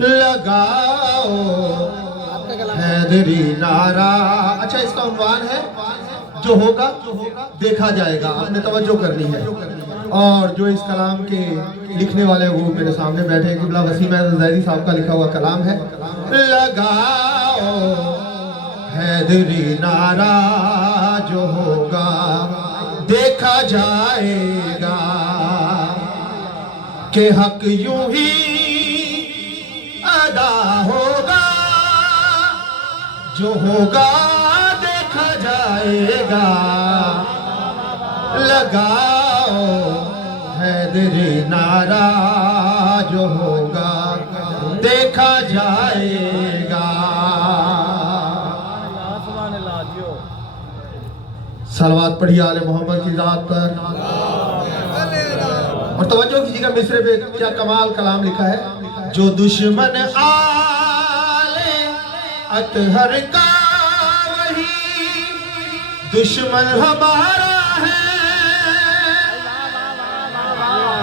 लगाओ हैदरी नारा। अच्छा, इसका उन्वान है जो होगा देखा जाएगा। आपने तवज्जो करनी है। और जो इस कलाम के लिखने वाले वो मेरे सामने बैठे हैं, किबला वसीम ज़ैदी साहब का लिखा हुआ कलाम है। लगाओ हैदरी नारा, जो होगा देखा जाएगा, कि हक यूं ही अदा होगा, जो होगा देखा जाएगा। लगाओ हैदरी नारा, जो होगा देखा जाएगा। सलवात पढ़िए आले मोहम्मद की जात पर। और तवज्जो कीजिएगा, मिस्र पे क्या कमाल कलाम लिखा है। जो दुश्मन आले अतहर का, वही दुश्मन हमारा है।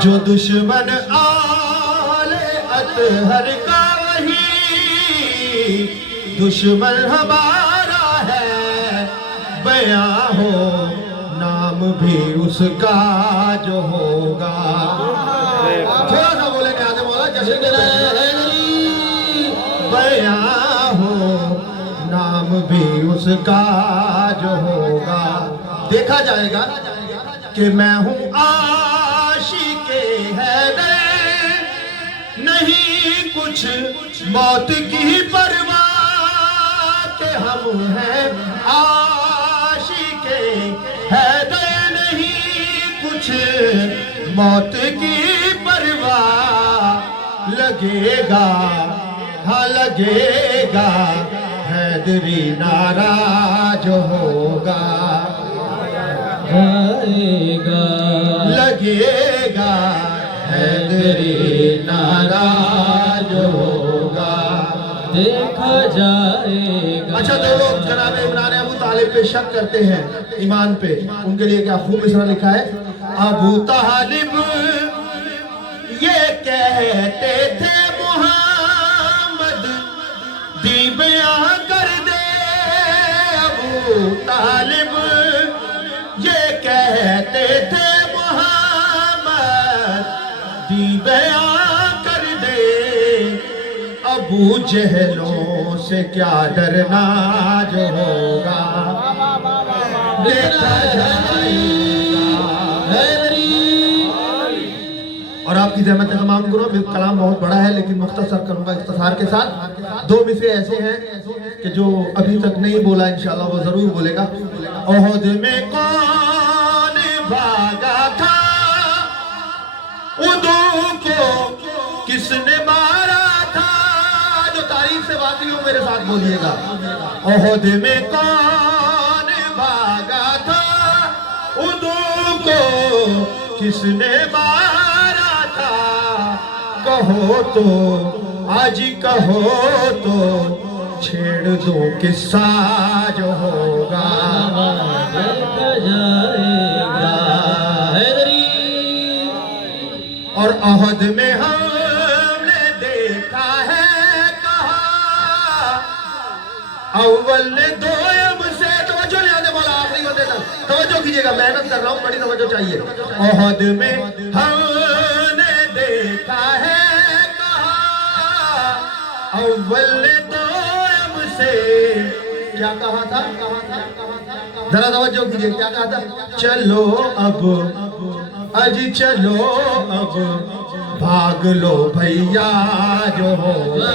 जो दुश्मन आले अतहर का, वही दुश्मन हमारा है। बयां हो नाम भी उसका, जो होगा। थोड़ा सा बोलेंगे आगे मौला, जश्न बयां हो नाम भी उसका, जो होगा देखा जाएगा। कि मैं हूँ आशिके हैदर, नहीं कुछ मौत की परवाह। के हम हैं आशिके हैदर, नहीं कुछ मौत की परवाह। लगेगा हाँ लगेगा हैदरी नारा, जो होगा जाएगा। लगेगा हैदरी नारा, जो होगा देखा जाएगा। अच्छा, तो लोग जनाब इमरान अबू तालिब पे शक करते हैं ईमान पे, उनके लिए क्या खूब मिसरा लिखा है। अबू तालिब ये कहते थे मोहम्मद दी बयां कर दे। अबू तालिब ये कहते थे मोहम्मद दी बयां कर दे। अबू जहलों से क्या डरना, जो होगा देखा जाएगा। और आपकी जहमत तमाम करो। कलाम बहुत बड़ा है लेकिन मुख्तसर करूंगा इख्तिसार के साथ। दो मिसरे ऐसे हैं कि जो अभी तक नहीं बोला, इंशाल्लाह वो जरूर बोलेगा। ओहद में कौन भागा था, उदू को किसने मारा था। जो तारीफ से बाकी हो मेरे साथ बोलिएगा। ओहद में कौन भागा था, उदू को किसने मारा था। कहो तो आज कहो तो छेड़ दो किस्सा, जो होगा देखा जाएगा। हैदरी और अहद में हमने देखा है कहा, अव्वल ने दोयम से। तवज्जो नहीं आने वाला आखिरी बंदे तक, तवज्जो कीजिएगा, मेहनत कर रहा हूँ, बड़ी तवज्जो चाहिए। अहद में हमने देखा है कहा, अव्वल ने दोयम से। क्या कहा था, जरा तवज्जो कीजिए, क्या कहा था। चलो अब अजी चलो अब भाग लो भैया, जो होगा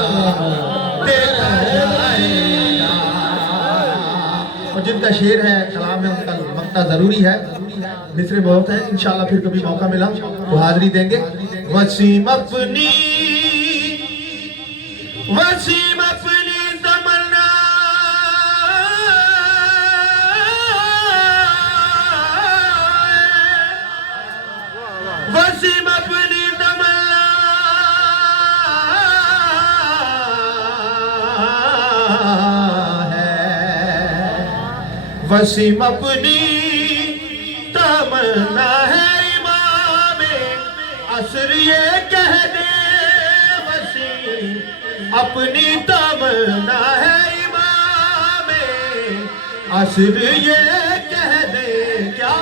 देखा जाएगा। और जिनका शेर है कलाम में उनका मक्ता जरूरी है। मिसरे बहुत है, इंशाल्लाह फिर कभी मौका मिला तो हाजिरी देंगे। वसीम अपनी तमन्ना, वसीम अपनी तमन्ना है। वसीम अपनी तमन्ना है। इमाम असर ये कह दे, वसीम अपनी तमन्ना है इमाम असर ये कह दे क्या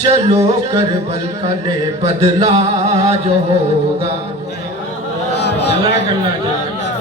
चलो करबल का ले बदला जो होगा। जज़ाकल्लाह।